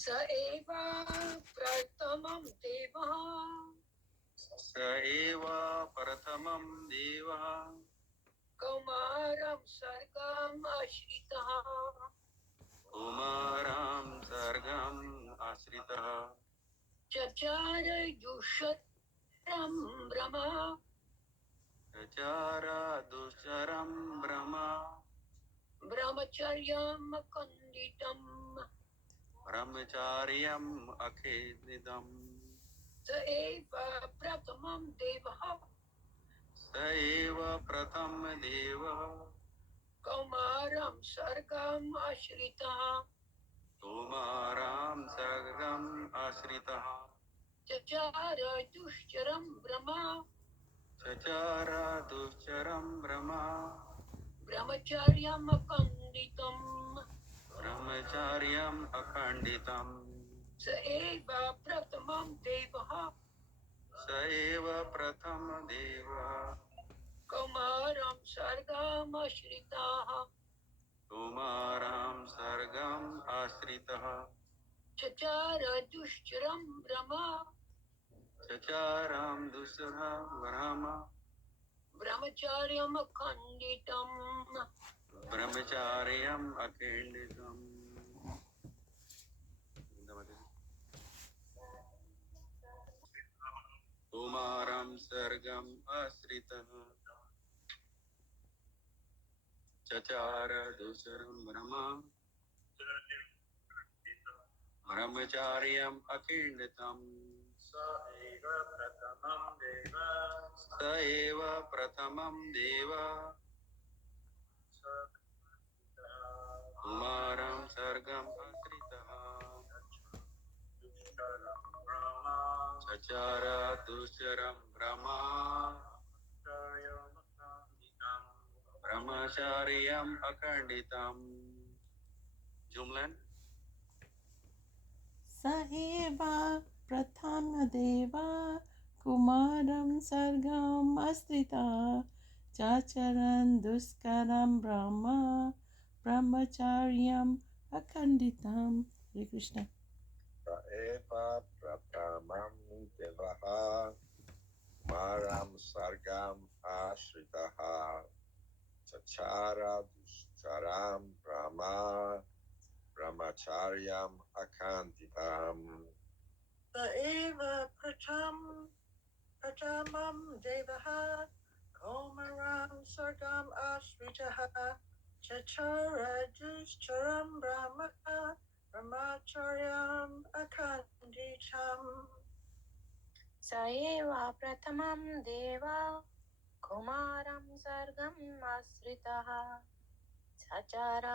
स एव प्रथमं देवः स एव प्रथमं देवः कौमारं सर्गम् आश्रितः कुमारां सर्गम् आश्रितः चचार दुष्करं ब्रह्म चचार दुष्करं ब्रह्म ब्रह्मचर्यम् अखण्डितम् ब्रह्मचार्यम् अखेदितम् स एव प्रथमं देवः स एव प्रथम देवः कौमारं सर्गम् आश्रितः कौमारां सर्गम् आश्रितः चचार दुष्चरं ब्रह्म चचार दुष्चरं ब्रह्म ब्रह्मचार्यम् अखण्डितम् ब्रह्मचार्यम् अखण्डितम् स एव प्रथमं देवः स एव प्रथम देवः कौमारं सर्गम् आश्रितः कौमारां सर्गम् आश्रितः चचार दुष्चरं ब्रह्म चचारां दुष्चरं ब्रह्म ब्रह्मचार्यम् अखण्डितम् ब्रह्मचार्यम् अखण्डितम् कौमारं सर्गम् आश्रितः चचार दुष्चरं ब्रह्म ब्रह्मचार्यम् अखण्डितम् स एव प्रथमं देवः कुमारं सर्गम् आश्रितः चचार दुष्चरं ब्रह्म ब्रह्मचार्यम् अखण्डितम् जुमलन स एव प्रथमदेवा कुमारं सर्गम् आश्रितः चचरन् दुष्करं ब्रह्मचार्यम् अखण्डितम्। हरे कृष्ण। स एव प्रथमं देवः कुमारां सर्गम् आश्रितः चचार दुष्चरां ब्रह्मचार्यम् अखण्डितम् स एव प्रथमं देवः कौमारां सर्गम् आश्रितः चचार दुष्चरं ब्रह्मचार्यम् अखण्डितम् स एव प्रथमं देवः कुमारं सर्गम् आश्रितः चचार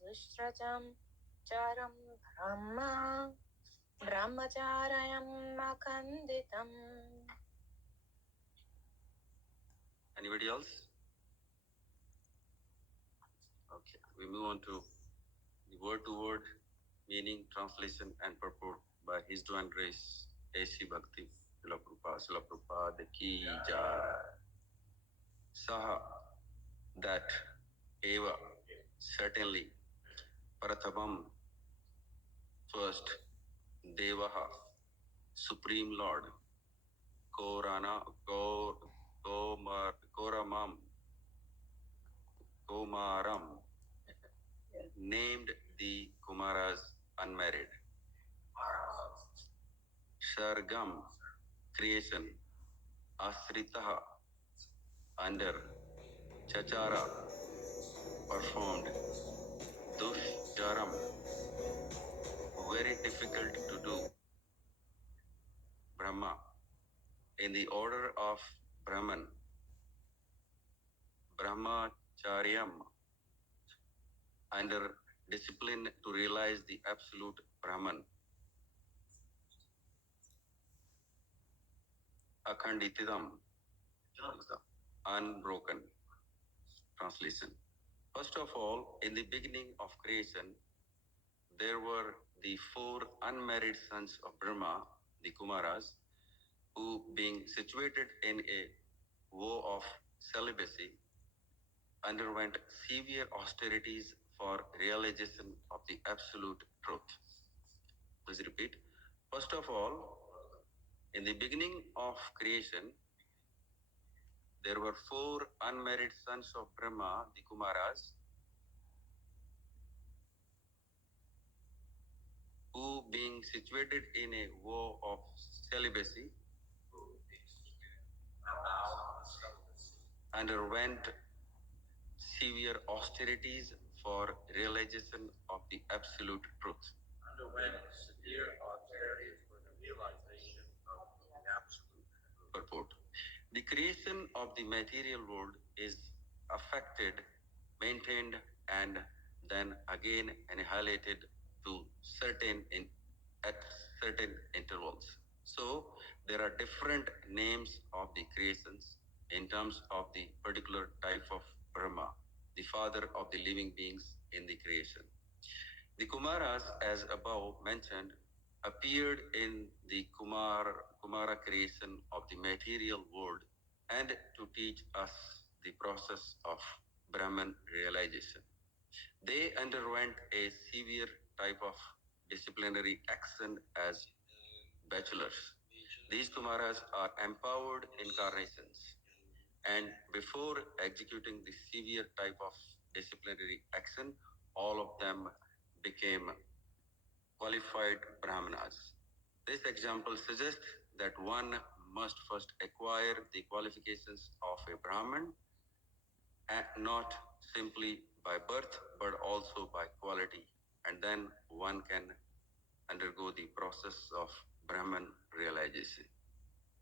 दुष्चरं ब्रह्मचार्यम् अखण्डितम्. Anybody else? Okay, we move on to the word-to-word meaning, translation, and purport by His Divine Grace, A.C. Bhakti, Srila Prabhupada ki jai. Saha, that, eva, certainly, prathamam, first, devaḥ, Supreme Lord, kaumāram, named the Kumāras unmarried. Sargam, creation. āśritaḥ, under. cacāra, performed. duścaraṁ, very difficult to do. Brahmā, in the order of Brahman. Brahmacaryam, under discipline to realize the absolute Brahman. akhaṇḍitam, unbroken. Translation. First of all, in the beginning of creation, there were the 4 unmarried sons of Brahma, the Kumāras, who, being situated in a vow of celibacy, underwent severe austerities for realization of the absolute truth. Please repeat. First of all, in the beginning of creation, there were 4 unmarried sons of Brahma, the Kumāras, who, being situated in a vow of celibacy, underwent severe austerities for realization of the absolute truth. Underwent severe austerities for the realization of the absolute truth. Purport. The creation of the material world is affected, maintained, and then again annihilated to at certain intervals. So there are different names of the creations in terms of the particular type of Brahma, the father of the living beings in the creation. The Kumaras, as above mentioned, appeared in the Kumara creation of the material world and to teach us the process of Brahman realization. They underwent a severe type of disciplinary action as bachelors. These Kumaras are empowered incarnations, and before executing the severe type of disciplinary action, all of them became qualified Brahmanas. This example suggests that one must first acquire the qualifications of a Brahman, and not simply by birth, but also by quality. And then one can undergo the process of Brahman realization.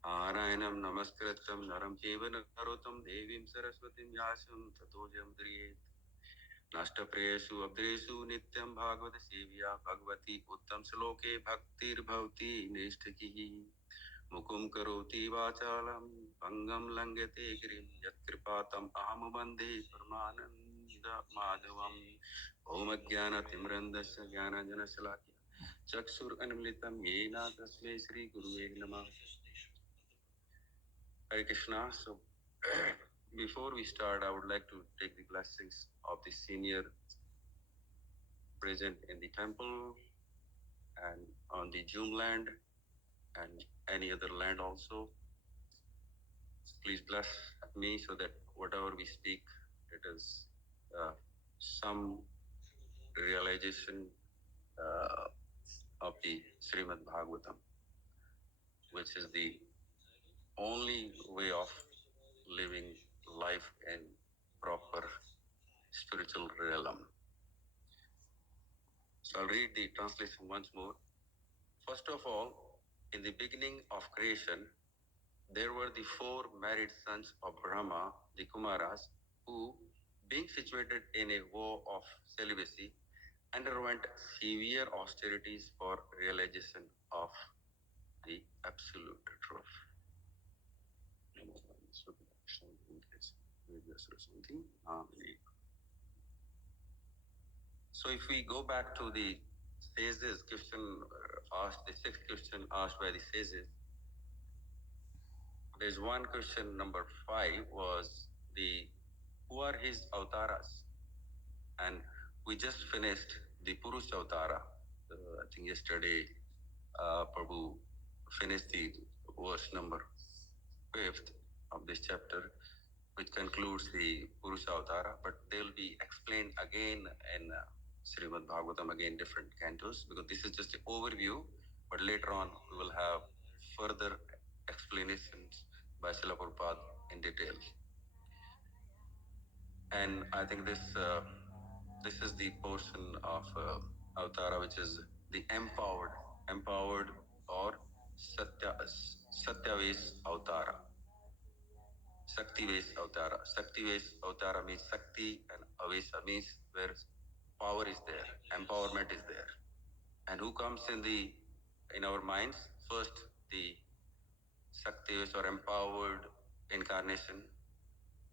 Narayanam namaskritam naram cheva narotam devim saraswatim vyasam tato jamdriyet. Nashtapresu abdresu nityam bhagavata sevya bhagavati uttam sloke bhaktir bhavati nishtakihi. Mukum karoti vachalam pangam langate girim yatkripatam aham bande paramananda madhavam. Om ajnana timrandasya jnana jana salakya चक्षुर अन्मिलितम येन तस्मै श्री गुरुवे नमः. Hare Krishna. So before we start, I would like to take the blessings of the senior present in the temple and on the Zoom land and any other land also. Please bless me so that whatever we speak, it is some realization of the Srimad Bhagwatam, which is the only way of living life in proper spiritual realm. So I'll read the translation once more. First of all, in the beginning of creation, there were the 4 married sons of Brahma, the Kumāras, who, being situated in a vow of celibacy, underwent severe austerities for realization of the absolute truth. So if we go back to the sages question asked, the 6th question asked by the sages, there's one question number 5 was who are his avataras? And we just finished the Purush Avatara. I think yesterday Prabhu finished the verse number 5th of this chapter, which concludes the Purusha Avatara, but they will be explained again in Srimad Bhagwatam, again different cantos, because this is just an overview, but later on we will have further explanations by Srila Prabhupada in detail. And I think this is the portion of Avatara which is the empowered or Satyaves Avatara. Sakti-Ves Avatara. Sakti-Ves Avatara means Sakti, and Avesa means where power is there, empowerment is there. And who comes in our minds? First, the Sakti-Ves or empowered incarnation,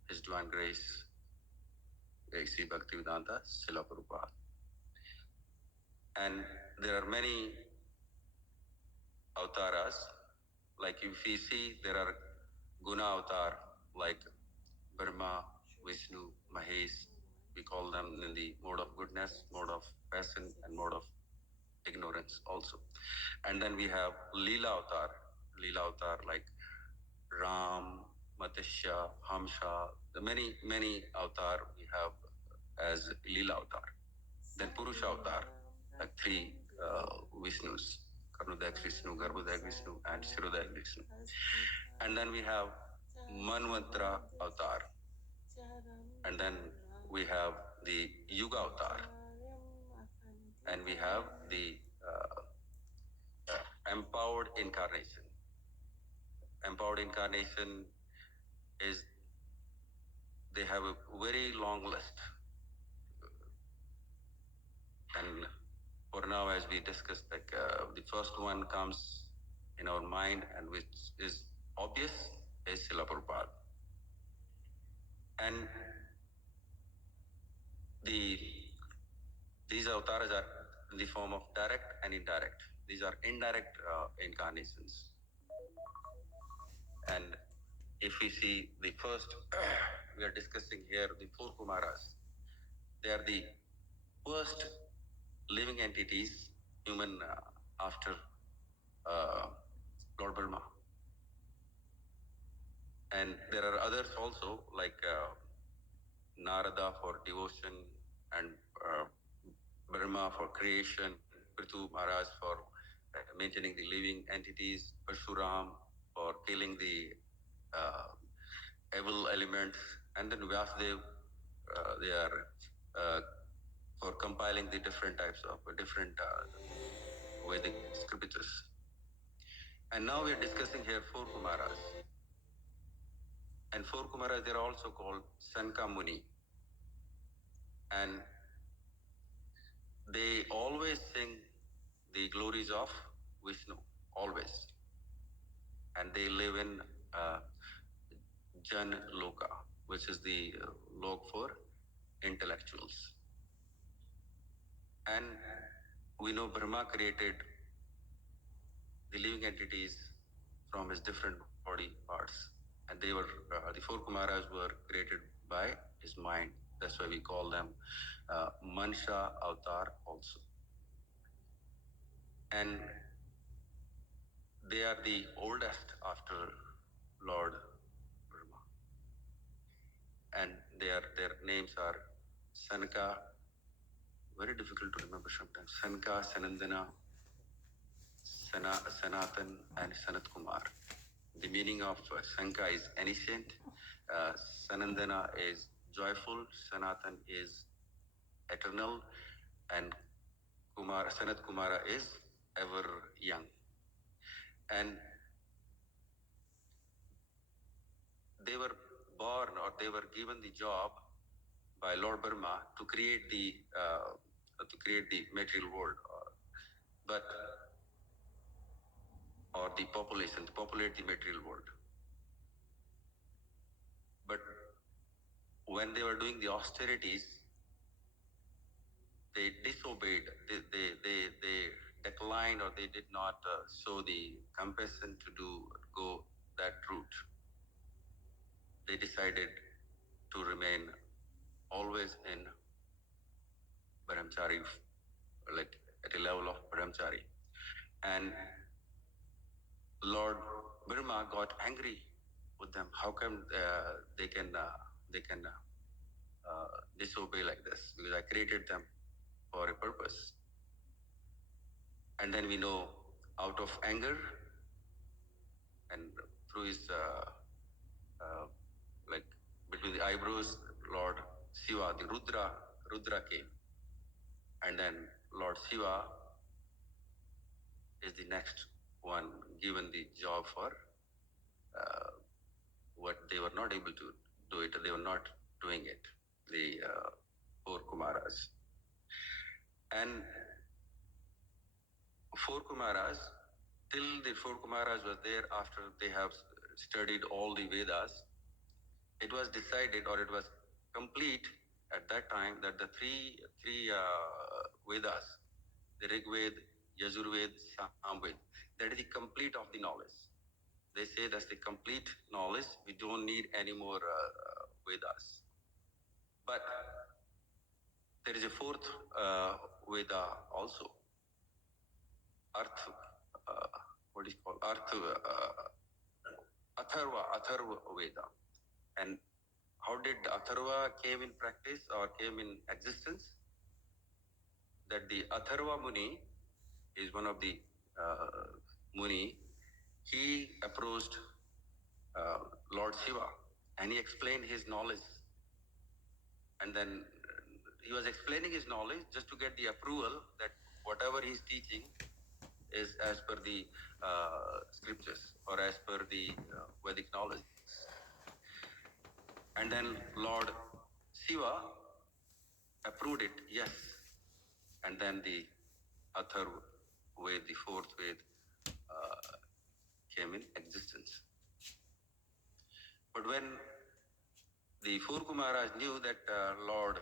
His Divine Grace, Sri Bhaktivedanta, Srila Prabhupada. And there are many avataras. Like if we see, there are Guna avatar, like Brahma, Vishnu, Mahesh. We call them in the mode of goodness, mode of passion, and mode of ignorance also. And then we have Leela Avatar like Ram, Matsya, Hamsa, the many avatar we have as Leela Avatar. Then Purusha Avatar, like three Vishnus, Karnodayak Vishnu, Garbhodayak Vishnu, and Shirodayak Vishnu. And then we have Manvantara Avatar. And then we have the Yuga Avatar. And we have the empowered incarnation. Empowered incarnation is, they have a very long list. And for now, as we discussed, like the first one comes in our mind and which is obvious is Srila Prabhupada. And these avatars are in the form of direct and indirect. These are indirect incarnations. And if we see the first, we are discussing here the four Kumāras. They are the first living entities, human after Lord Brahma. And there are others also, like Narada for devotion, and Brahma for creation, Maharaj for maintaining the living entities, Parshuram for killing the evil elements, and then Vyasdev, they are for compiling the different types of different Vedic scriptures. And now we are discussing here four Kumaras. And four Kumaras, they are also called Sanka Muni. And they always sing the glories of Vishnu, always. And they live in Jan Loka, which is the lok for intellectuals. And we know Brahma created the living entities from his different body parts. And they were, the four Kumaras were created by his mind. That's why we call them Mansha Avatar also. And they are the oldest after Lord Brahma. And their names are Sanaka, very difficult to remember sometimes, Sanaka, Sanandana, Sanatan, and Sanatkumar. The meaning of Sanka is ancient, Sanandana is joyful, Sanatan is eternal, and Sanatkumara is ever young. And they were born, or they were given the job by Lord Brahma to create the material world, or the population, to populate the material world. But when they were doing the austerities, they disobeyed. They declined, or they did not show the compassion to go that route. They decided to remain always in Brahmachari, like at a level of Brahmachari. And Lord Brahma got angry with them. How come they can disobey like this? Because I created them for a purpose. And then we know, out of anger and through his like between the eyebrows, Lord Shiva, the Rudra came. And then Lord Shiva is the next one given the job for what they were not able to do it. They were not doing it, the four Kumaras. And four Kumaras, till the four Kumaras were there, after they have studied all the Vedas, it was decided, or it was complete at that time, that the three Vedas, the Rig Veda, Yajurveda, Samveda, that is the complete of the knowledge. They say that's the complete knowledge. We don't need any more Vedas. But there is a fourth Veda also, Arth, what is called Arth, Atharva Veda. And how did Atharva came in practice or came in existence? That the Atharva Muni is one of the Muni. He approached Lord Shiva and he explained his knowledge. And then he was explaining his knowledge just to get the approval that whatever he's teaching is as per the scriptures or as per the Vedic knowledge. And then Lord Shiva approved it, yes. And then the Atharva Ved, the fourth Ved, came in existence. But when the four Kumāras knew that Lord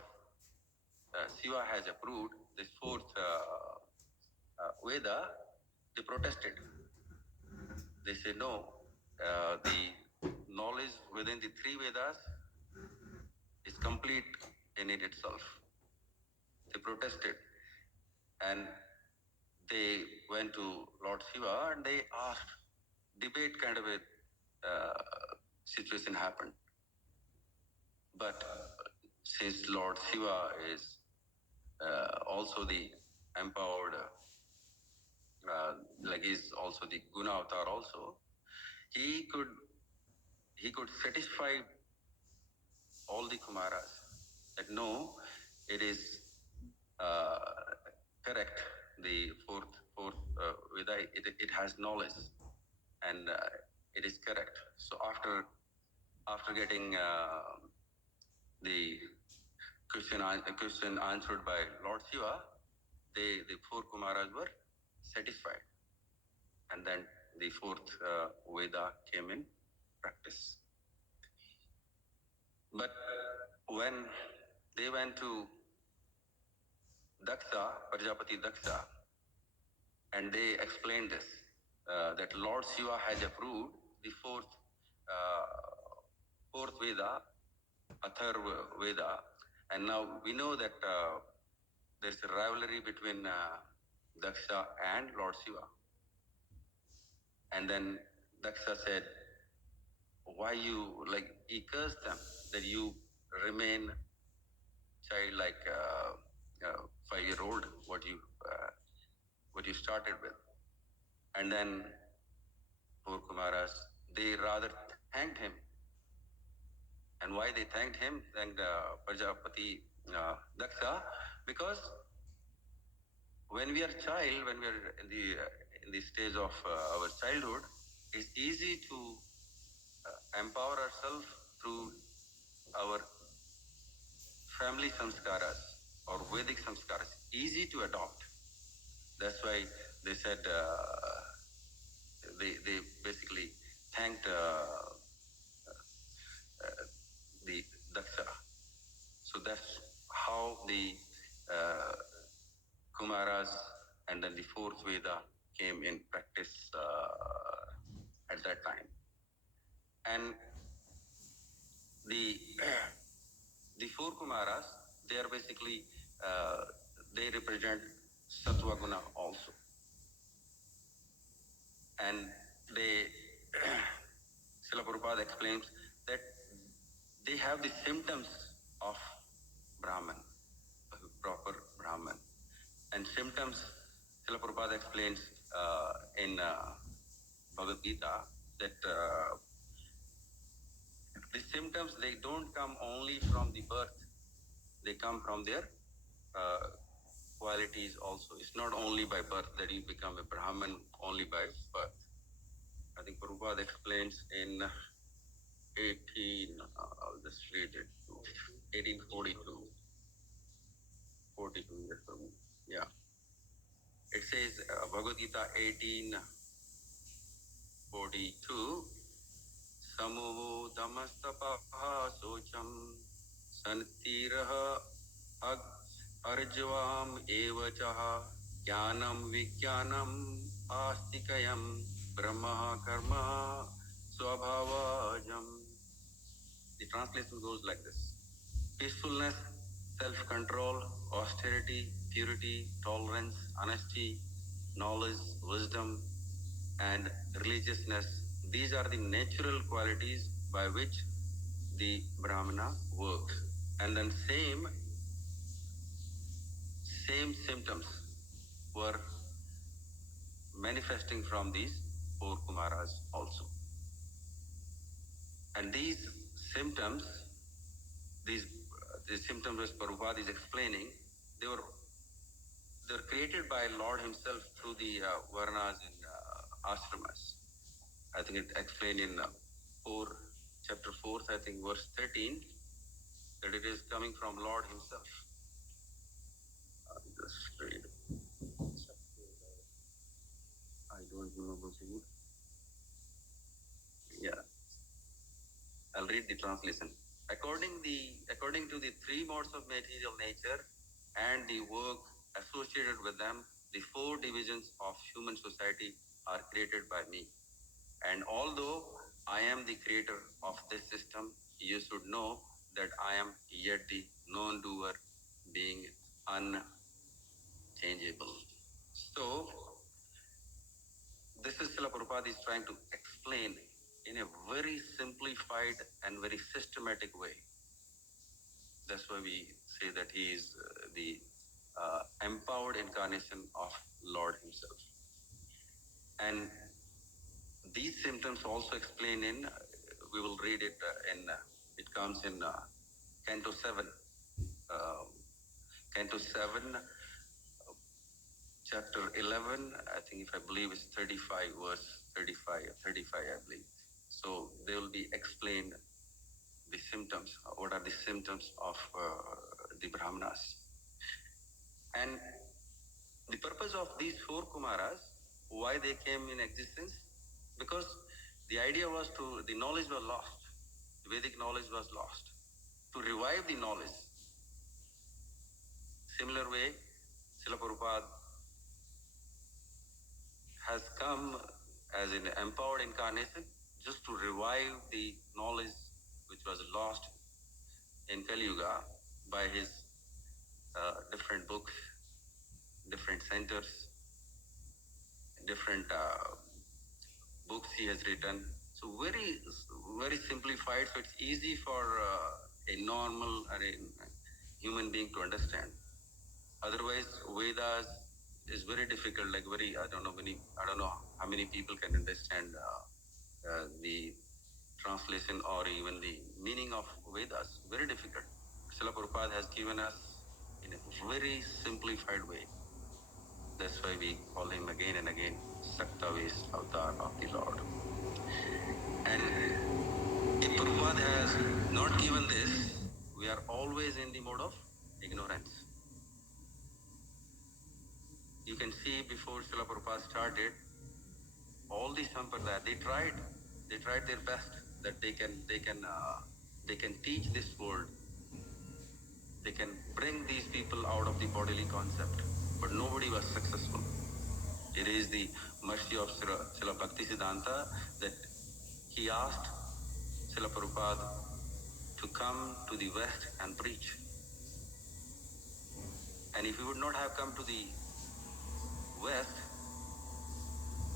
Shiva has approved this fourth Veda, they protested. They say no, the knowledge within the three Vedas is complete in it itself. They protested and they went to Lord Shiva and they asked, debate kind of a situation happened. But since Lord Shiva is also the empowered, like he's also the Guna avatar also, he could satisfy all the Kumāras that no, it is correct. The fourth Veda, it has knowledge and it is correct. So after getting the question answered by Lord Shiva, the four Kumāras were satisfied, and then the fourth Veda came in practice. But when they went to Daksha, Prajapati Daksha, and they explained this, that Lord Shiva has approved the fourth Veda, Atharva Veda, and now we know that there's a rivalry between Daksha and Lord Shiva. And then Daksha said, why you, like, he cursed them that you remain child like 5-year-old, what you started with. And then poor Kumāras, they rather thanked him. And why they thanked him, thanked Prajapati Daksha, because when we are child, when we are in the stage of our childhood, it's easy to empower ourselves through our family samskaras or Vedic samskaras, easy to adopt. That's why they said they basically thanked the Daksha. So that's how the Kumāras and then the fourth Veda came in practice at that time. And the four Kumāras, they are basically they represent Sattva Guna also, and they Srila Prabhupada explains that they have the symptoms of Brahman, proper Brahman, and symptoms Srila Prabhupada explains in Bhagavad Gita that the symptoms, they don't come only from the birth, they come from their qualities also. It's not only by birth that you become a Brahman, only by birth. I think Prabhupada explains in 18, I'll just read it, 1842, 42 years ago. Yeah. It says, Bhagavad Gita 1842, Samoho Damastapaha Socham Santiraha Arjavam Evachaha Jnanam Vijnanam Astikayam Brahma Karma Swabhavajam. The translation goes like this: peacefulness, self-control, austerity, purity, tolerance, honesty, knowledge, wisdom, and religiousness. These are the natural qualities by which the Brahmana works. And then same symptoms were manifesting from these four Kumaras also. And these symptoms, these symptoms as Prabhupada is explaining, they were created by Lord himself through the Varnas and ashramas. I think it explained in chapter 4, I think verse 13, that it is coming from Lord himself. Just read. I don't remember the word. Yeah, I'll read the translation. According to the three modes of material nature and the work associated with them, the four divisions of human society are created by me. And although I am the creator of this system, you should know that I am yet the non-doer, being unchangeable. So, this is Srila Prabhupada is trying to explain in a very simplified and very systematic way. That's why we say that he is the empowered incarnation of Lord himself. And these symptoms also explain in, we will read it it comes in Canto 7. Canto 7, chapter 11, I think if I believe it's 35, verse 35, I believe. So they will be explained the symptoms, what are the symptoms of the Brahmanas. And the purpose of these four Kumaras, why they came in existence, because the idea was the knowledge was lost, the Vedic knowledge was lost. To revive the knowledge, similar way, Srila Prabhupada has come as an empowered incarnation just to revive the knowledge which was lost in Kali Yuga by his different books, different centers, different books he has written. So very, very simplified. So it's easy for a normal or a human being to understand. Otherwise, Vedas is very difficult. Like I don't know how many people can understand the translation or even the meaning of Vedas. Very difficult. Srila Prabhupada has given us in a very simplified way. That's why we call him again and again Saktavis Avatar of the Lord. And if Prabhupada has not given this, we are always in the mode of ignorance. You can see before Srila Prabhupada started, all the Sampradaya, they tried their best that they can teach this world. They can bring these people out of the bodily concept, but nobody was successful. It is the mercy of Srila Bhakti Siddhanta that he asked Srila Prabhupada to come to the West and preach. And if he would not have come to the West,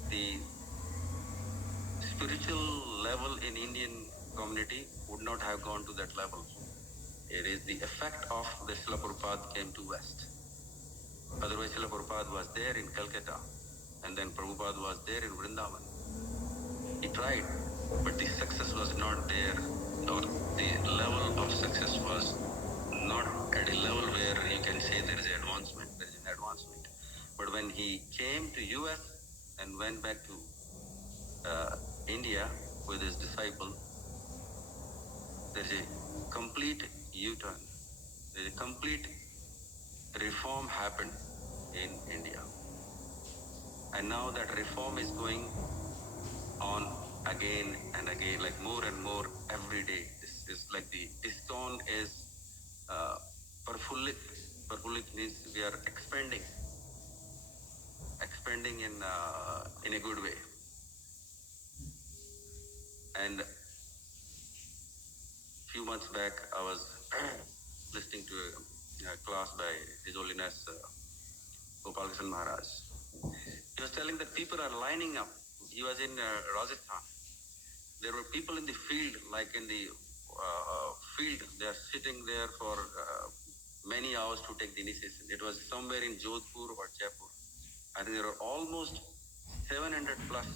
the spiritual level in Indian community would not have gone to that level. It is the effect of the Srila Prabhupada came to West. Otherwise, Srila Prabhupada was there in Calcutta, and then Prabhupada was there in Vrindavan. He tried, but the success was not there, or the level of success was not at a level where you can say there is an advancement. But when he came to US and went back to India with his disciple, there's a complete U-turn. There's a complete reform happened in India. And now that reform is going on again and again, like more and more every day. This is like the ISKCON is Perfulit means we are expanding in a good way. And few months back, I was listening to a class by His Holiness Gopal Krishna Maharaj, He was telling that people are lining up. He was in Rajasthan. There were people in the field, like in the field. They are sitting there for many hours to take the initiation. It was somewhere in Jodhpur or Jaipur. I think there were almost 700 plus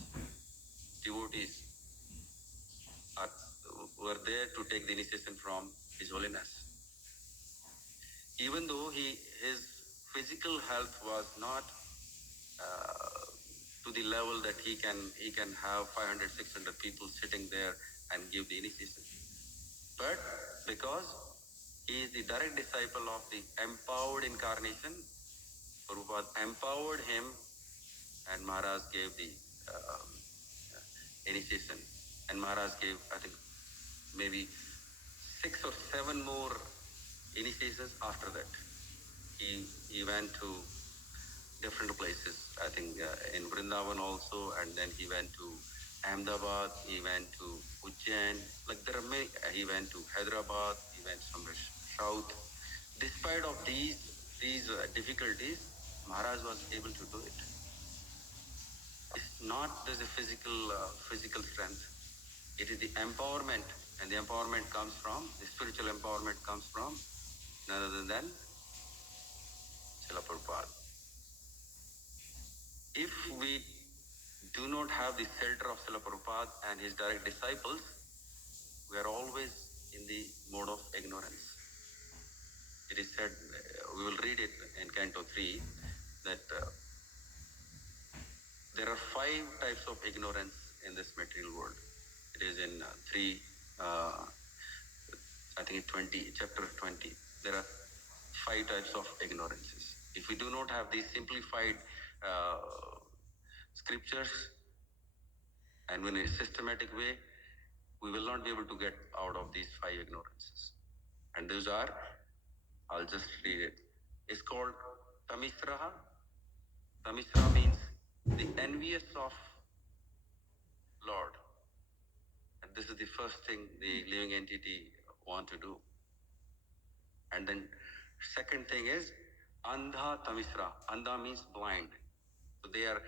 devotees were there to take the initiation from His Holiness. Even though his physical health was not to the level that he can have 500, 600 people sitting there and give the initiation. But because he is the direct disciple of the empowered incarnation, Prabhupada empowered him and Maharaj gave the initiation. And Maharaj gave, I think, maybe 6 or 7 more initiations after that. He went to different places, I think in Vrindavan also, and then he went to Ahmedabad, he went to Ujjain, like there are many, he went to Hyderabad, he went somewhere south. Despite of these difficulties, Maharaj was able to do it. It's not just a physical strength. It is the empowerment, and the empowerment comes from, the spiritual empowerment comes from none other than Srila Prabhupada. If we do not have the shelter of Srila Prabhupada and his direct disciples, we are always in the mode of ignorance. It is said, we will read it in Canto 3, that there are 5 types of ignorance in this material world. It is in 3, I think 20, chapter 20. There are 5 types of ignorances. If we do not have these simplified scriptures and in a systematic way, we will not be able to get out of these 5 ignorances. And those are, I'll just read it. It's called Tamisraha. Tamisra means the envious of Lord. And this is the first thing the living entity want to do. And then second thing is Andha Tamisra. Andha means blind. So they are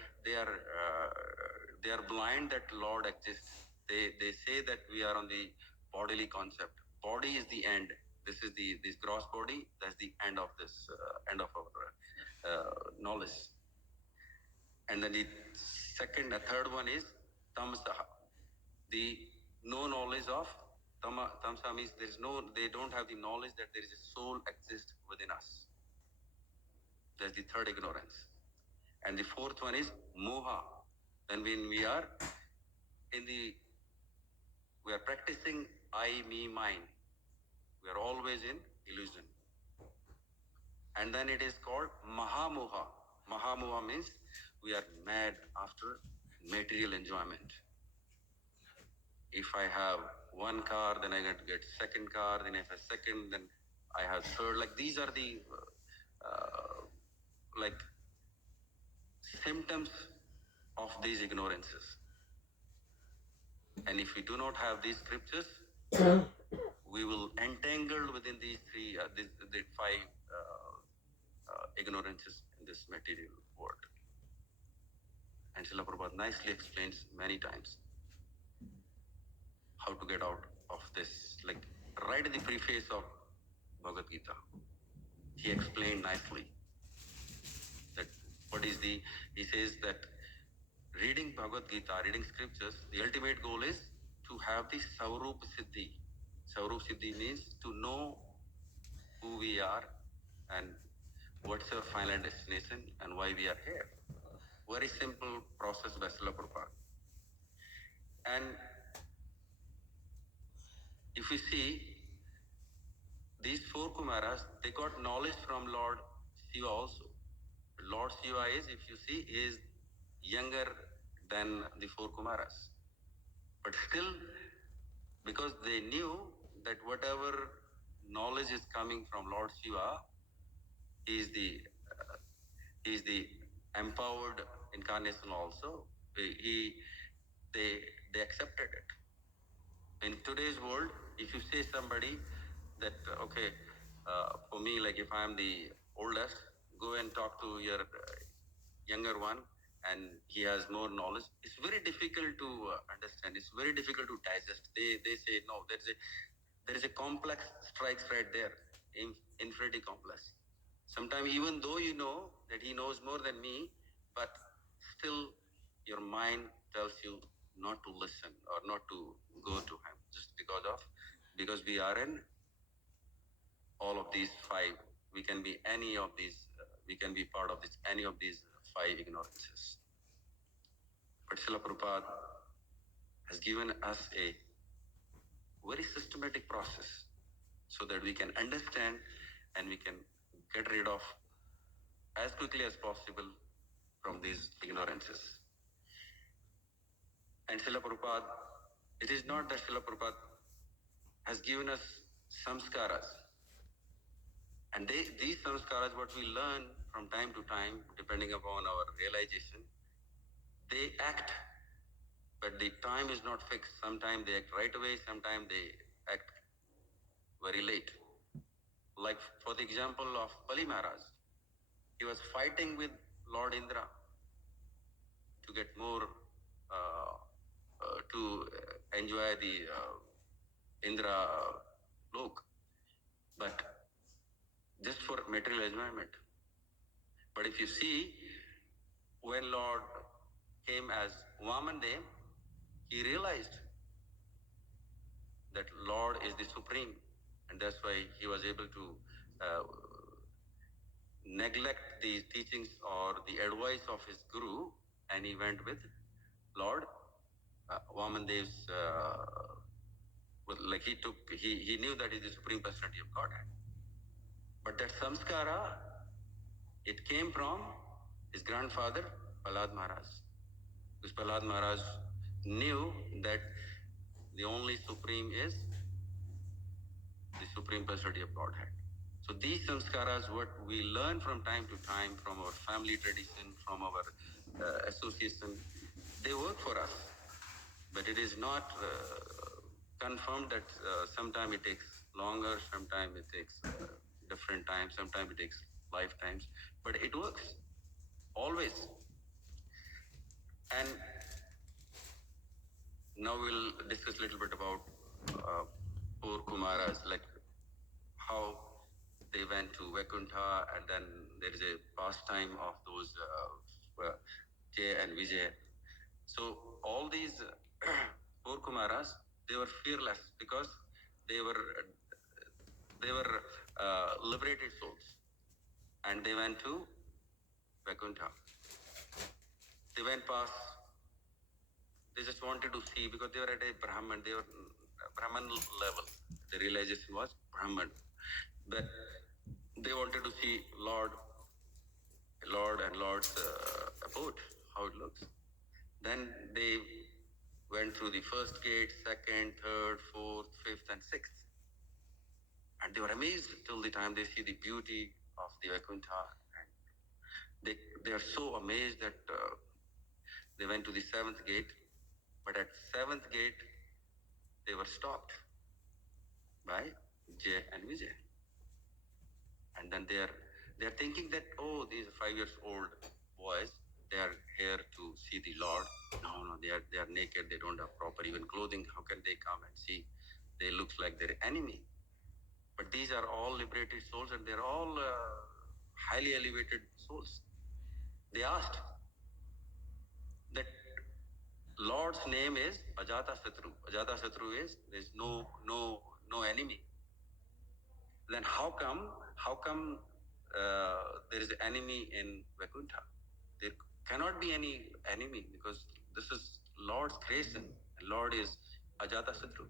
blind that Lord exists. They say that we are on the bodily concept. Body is the end. This is this gross body. That's the end of this end of our knowledge. And then the third one is Tamsaha. The no knowledge of Tamsa means they don't have the knowledge that there is a soul exists within us. That's the third ignorance. And the fourth one is Moha. Then when we are practicing I, me, mine, we are always in illusion. And then it is called Mahamoha. Mahamoha means we are mad after material enjoyment. If I have one car, then I get second car, then if I have second, then I have third. Like these are the like symptoms of these ignorances. And if we do not have these scriptures, we will entangle within these 5 ignorances in this material world. And Srila Prabhupada nicely explains many times how to get out of this. Like right in the preface of Bhagavad Gita, he explained nicely that he says that reading Bhagavad Gita, reading scriptures, the ultimate goal is to have the Saurup Siddhi. Saurup Siddhi means to know who we are and what's our final destination and why we are here. Very simple process by Srila Prabhupada. And if we see these 4 Kumaras, they got knowledge from Lord Shiva also. Lord Shiva is, if you see, is younger than the 4 Kumaras. But still, because they knew that whatever knowledge is coming from Lord Shiva, he is the empowered incarnation also. They accepted it. In today's world, if you say somebody that for me, like if I am the oldest, go and talk to your younger one and he has more knowledge. It's very difficult to understand. It's very difficult to digest. They say no. There is a complex strikes right there, infinity complex. Sometimes even though you know that he knows more than me, but still your mind tells you not to listen or not to go to him just because we are in all of these five. We can be any of these. We can be part of this any of these five ignorances. But Srila Prabhupada has given us a very systematic process so that we can understand and we can get rid of as quickly as possible from these ignorances. And Srila Prabhupada, it is not that Srila Prabhupada has given us samskaras. And these samskaras, what we learn from time to time, depending upon our realization, they act, but the time is not fixed. Sometimes they act right away, sometimes they act very late. Like for the example of Bali Maharaj, he was fighting with Lord Indra to get more, to enjoy the Indra lok, but just for material enjoyment. But if you see, when Lord came as Vamandev, he realized that Lord is the supreme, and that's why he was able to neglect the teachings or the advice of his guru, and he went with Lord Vamandev's. Like he knew that he is the supreme personality of Godhead. But that samskara, it came from his grandfather Prahlad Maharaj. Because Prahlad Maharaj knew that the only supreme is the supreme personality of Godhead. So these samskaras, what we learn from time to time from our family tradition, from our association, they work for us. But it is not confirmed that sometimes it takes longer, sometimes it takes different times, sometimes it takes lifetimes. But it works, always. And now we'll discuss a little bit about poor Kumāras, like how they went to Vaikuntha, and then there is a pastime of those Jay and Vijay. So all these poor Kumāras, they were fearless because they were liberated souls, and they went to Vaikuntha. They went past. They just wanted to see because they were at a Brahman. They were Brahman level. The realization was Brahman, but they wanted to see Lord and Lord's abode, how it looks. Then they went through the first gate, second, third, fourth, fifth, and sixth. And they were amazed till the time they see the beauty of the Vaikuntha. And they are so amazed that they went to the seventh gate. But at seventh gate, they were stopped by Jay and Vijay. And then they are thinking that, oh, these 5 years old boys, they are here to see the Lord. No, they are naked. They don't have proper even clothing. How can they come and see? They look like their enemy. But these are all liberated souls, and they're all highly elevated souls. They asked that Lord's name is Ajatasatru. Ajatasatru is there's no enemy. Then how come there is an enemy in Vaikuntha? There cannot be any enemy because this is Lord's creation. And Lord is Ajatasatru.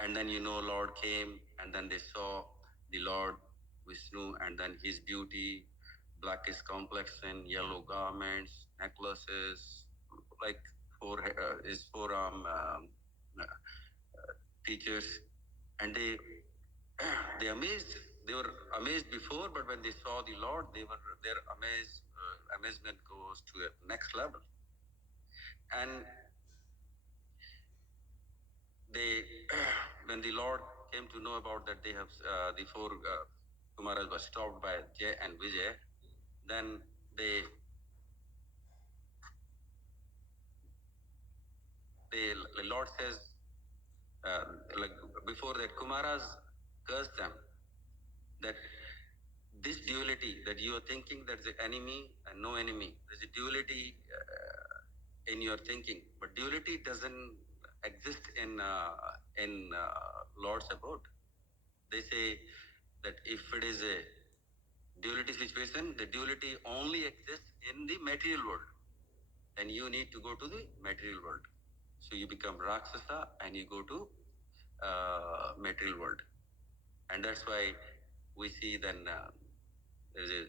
And then Lord came, and then they saw the Lord Vishnu, and then his beauty, blackish complexion, yellow garments, necklaces, like his forearm features, and they amazed. They were amazed before, but when they saw the Lord, their amazement goes to a next level. And when the Lord came to know about that they have the four Kumāras were stopped by Jay and Vijay, then they the Lord says, like before that, Kumāras cursed them that this duality that you are thinking there's an enemy and no enemy. There's a duality in your thinking, but duality doesn't exist in Lord's abode. They say that if it is a duality situation, the duality only exists in the material world, and you need to go to the material world. So you become Rakshasa and you go to material world, and that's why we see then there's a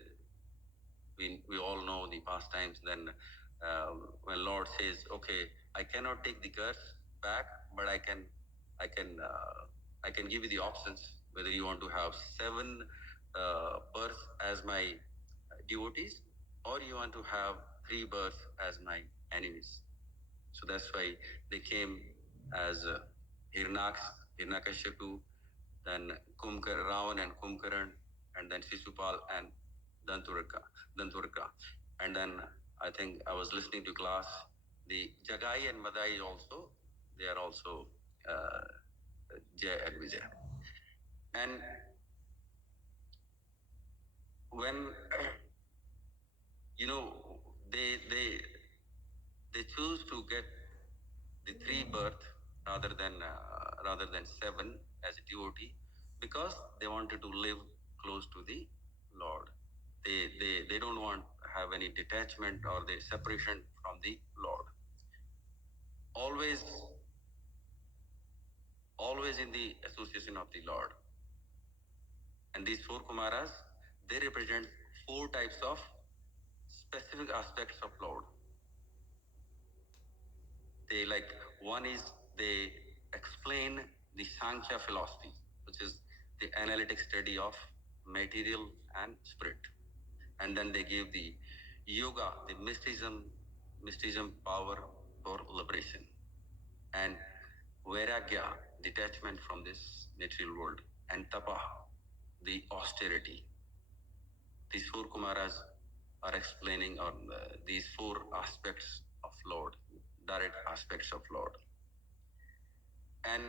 we all know the past times. Then when Lord says, "Okay, I cannot take the curse back, but I can give you the options whether you want to have 7 births as my devotees, or you want to have 3 births as my enemies." So that's why they came as Hiranyakashipu, then Ravan and Kumkaran, and then Sisupal and Danturka. And then I think I was listening to class, the Jagai and Madai also, they are also Jay and Vijay. And when they choose to get the 3 birth rather than 7 as a devotee, because they wanted to live close to the Lord. They don't want to have any detachment or the separation from the Lord. Always in the association of the Lord. And these 4 Kumāras, they represent 4 types of specific aspects of Lord. One is they explain the Sankhya philosophy, which is the analytic study of material and spirit. And then they give the yoga, the mysticism power for liberation. And vairagya, detachment from this material world. And tapa, the austerity. These 4 Kumāras are explaining on these 4 aspects of Lord, direct aspects of Lord. And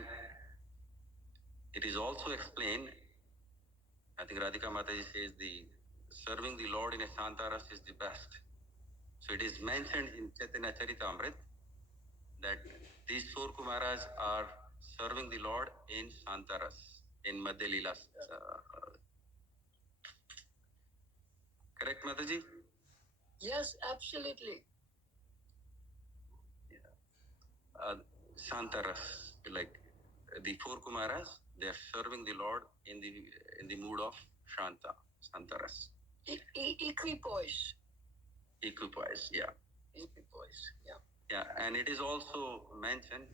it is also explained, I think Radhika Mataji says serving the Lord in a Santaras is the best. So it is mentioned in Chaitanya Charitamrita that these 4 Kumāras are serving the Lord in Santaras, in Madhya Leela. Correct, Mataji? Yes, absolutely. Santaras, like the 4 Kumāras, they are serving the Lord in the mood of Shanta, Santaras. Equipoise. Equipoise, yeah. Equipoise, yeah. Yeah, and it is also mentioned,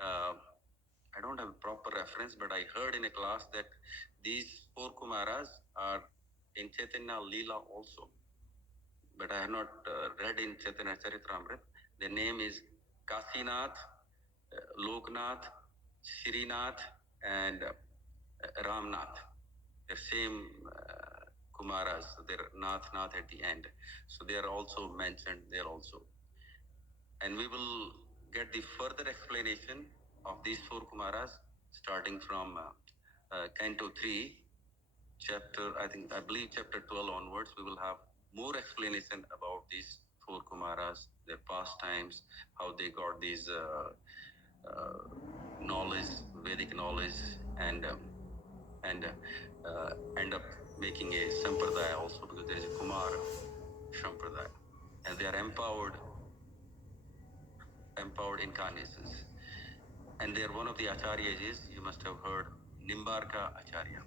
I don't have a proper reference, but I heard in a class that these 4 Kumāras are in Chaitanya Leela also. But I have not read in Chaitanya Charitamrita. The name is Kasinath, Loknath, Srinath, and Ramnath. They're same Kumāras. They're Nath at the end. So they are also mentioned there also. And we will get the further explanation of these 4 Kumāras starting from Canto 3, I believe chapter 12 onwards. We will have more explanation about these 4 Kumāras, their pastimes, how they got these knowledge, Vedic knowledge, and end up making a sampradaya also, because there is a Kumāra sampradaya, and they are empowered incarnations. And they are one of the acharyas is, you must have heard, Nimbarka Acharya.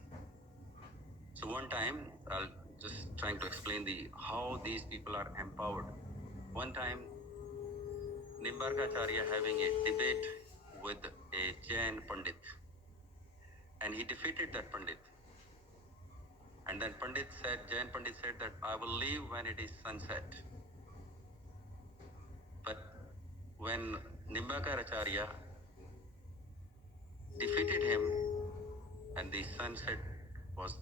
So one time, I'll just trying to explain how these people are empowered. One time, Nimbarka Acharya having a debate with a Jain Pandit, and he defeated that Pandit. And then Jain Pandit said that I will leave when it is sunset. But when Nimbarka Acharya defeated him, and the sunset was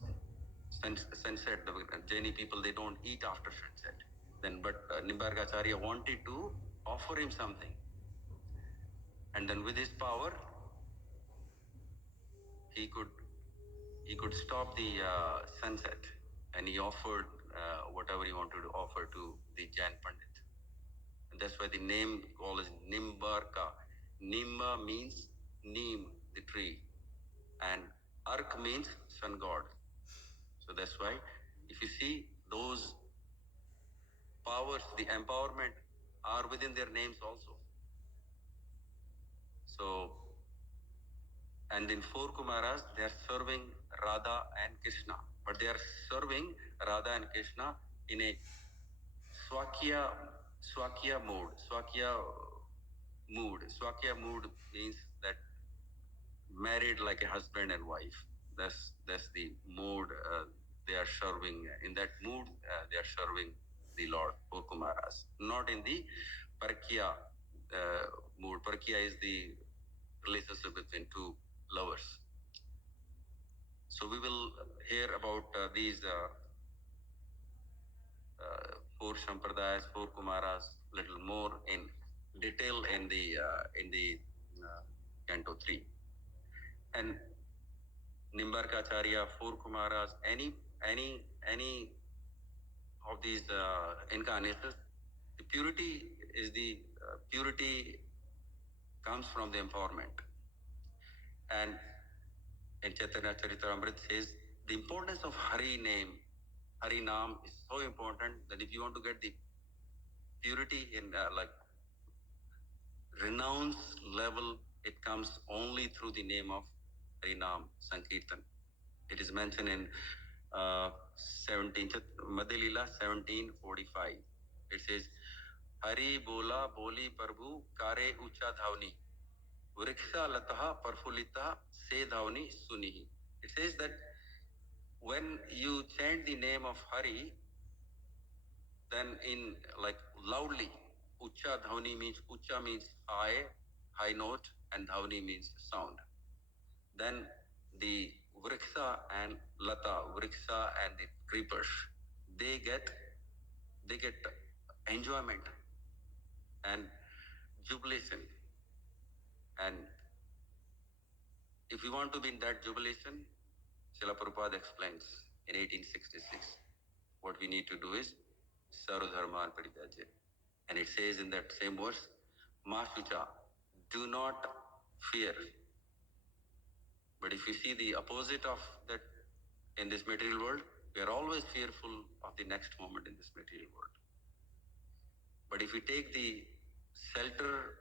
sunset, the Jaini people, they don't eat after sunset. But Nimbarkacharya wanted to offer him something. And then with his power, he could stop the sunset, and he offered whatever he wanted to offer to the Jain Pandit. And that's why the name called is Nimbarka. Nimba means neem, the tree, and Ark means sun god. So that's why if you see those powers, the empowerment are within their names also. So, and in four Kumaras, they are serving Radha and Krishna, but they are serving Radha and Krishna in a Swakya mode. Swakya mood means that married like a husband and wife. That's the mood they are serving. In that mood, they are serving the Lord for Kumaras, not in the Parkya mood. Parkya is the relationship between two lovers. So we will hear about these four Sampradayas, four Kumaras, little more in detail in the Canto 3. And Nimbarkacharya, four Kumaras, any of these incarnations, the purity comes from the empowerment. And in Chaitanya Charitamrita says the importance of Hari name, Hari Nam is so important that if you want to get the purity in like renounce level, it comes only through the name of Hari Nam Sankirtan. It is mentioned in 17th Madhya Leela 1745. It says Hari bola boli prabhu kare ucha dhavni vriksha lataha parfulita se dhavni sunihi. It says that when you chant the name of Hari, then in like loudly, ucha dhavni means high note, and dhavni means sound. Then the vriksha and vriksha and the creepers, they get enjoyment and jubilation. And if you want to be in that jubilation, Srila Prabhupada explains in 1866, what we need to do is sarvadharman parityaja. And it says in that same verse, ma shucha, do not fear. But if you see the opposite of that in this material world, we are always fearful of the next moment in this material world. But if we take the shelter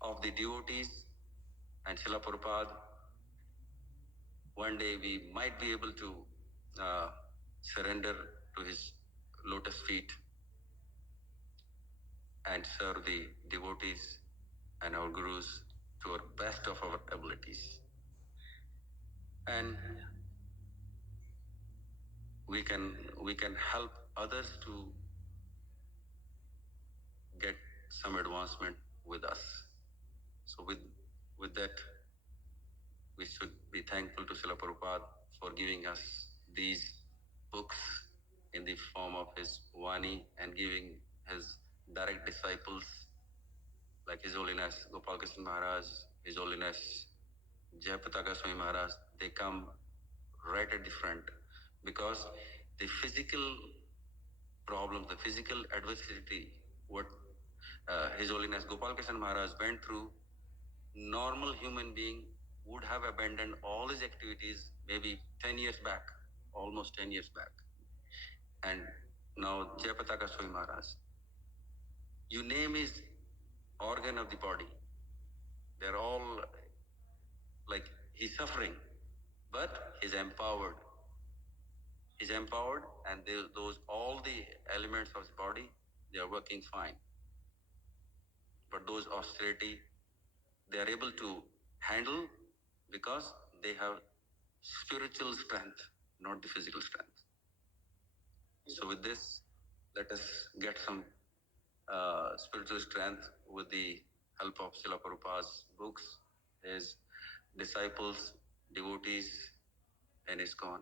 of the devotees and Srila Prabhupada, one day we might be able to surrender to his lotus feet and serve the devotees and our gurus to our best of our abilities. And we can help others to get some advancement with us. So with that, we should be thankful to Srila Prabhupada for giving us these books in the form of his Vani and giving his direct disciples like His Holiness Gopal Krishna Maharaj, His Holiness Jayapataka Swami Maharaj. They come right at the front because the physical problems, the physical adversity, what His Holiness Gopal Krishna Maharaj went through, normal human being would have abandoned all his activities maybe 10 years back, almost 10 years back. And now Jayapataka Swami Maharaj, you name his organ of the body, they're all like he's suffering, but he's empowered. He's empowered, and those all the elements of his body, they are working fine. But those austerity, they are able to handle because they have spiritual strength, not the physical strength. So with this, let us get some spiritual strength with the help of Srila Prabhupada's books, his disciples, devotees, and ISKCON.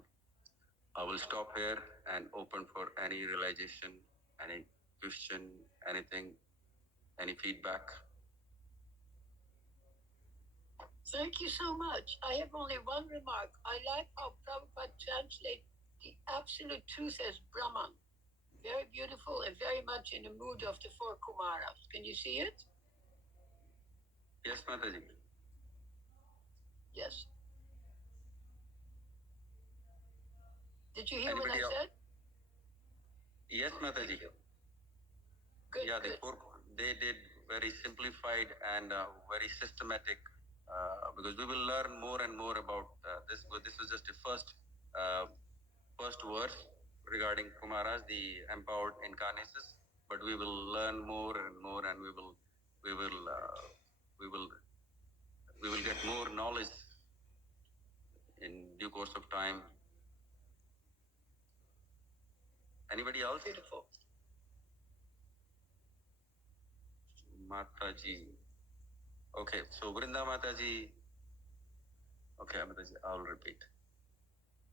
I will stop here and open for any realization Any question, anything, any feedback? Thank you so much. I have only one remark. I like how Prabhupada translates the absolute truth as Brahman. Very beautiful and very much in the mood of the four Kumaras. Can you see it? Yes, Mataji. Yes. Did you hear Anybody what I said? Yes, Mataji. Good, Yeah, good. they did very simplified and very systematic, because we will learn more and more about this. But this was just the first verse regarding Kumaras, the empowered incarnations. But we will learn more and more, and we will get more knowledge in due course of time. Anybody else? Beautiful. Mataji. Okay, so Vrinda Mataji. Okay, Mataji, I'll repeat.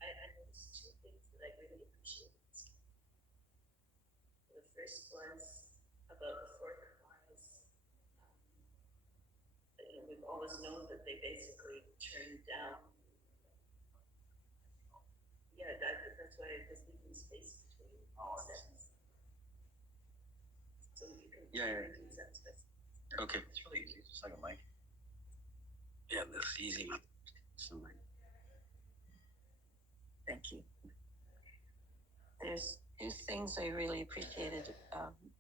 I noticed two things that I really appreciate. The first was about the four kumaras. We've always known that they basically turned down. Yeah, that's why I was leaving space between sentences. So you can use that space. Okay. It's really easy, just like a mic. Yeah, that's easy. Thank you. There's two things I really appreciated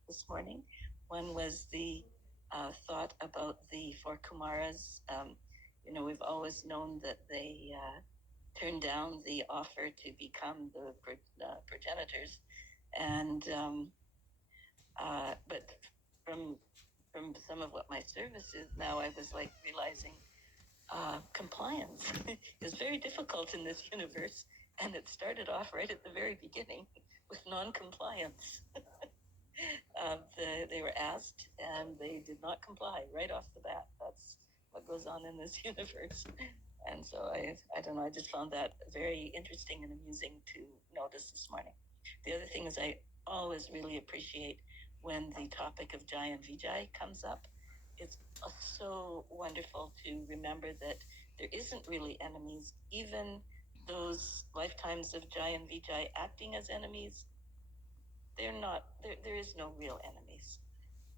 this morning. One was the thought about the four Kumaras. We've always known that they turned down the offer to become the progenitors, and but from some of what my service is now, I was like realizing compliance is very difficult in this universe, and it started off right at the very beginning with non-compliance. They were asked and they did not comply right off the bat. That's what goes on in this universe. And so I don't know, I just found that very interesting and amusing to notice this morning. The other thing is I always really appreciate when the topic of Jai and Vijay comes up. It's so wonderful to remember that there isn't really enemies. Even those lifetimes of Jai and Vijay acting as enemies, they're not, there is no real enemies.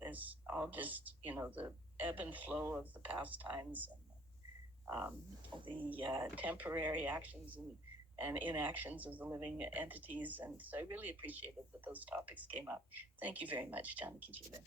There's all just, the ebb and flow of the pastimes and the temporary actions and inactions of the living entities. And so I really appreciated that those topics came up. Thank you very much, Janki Jivan.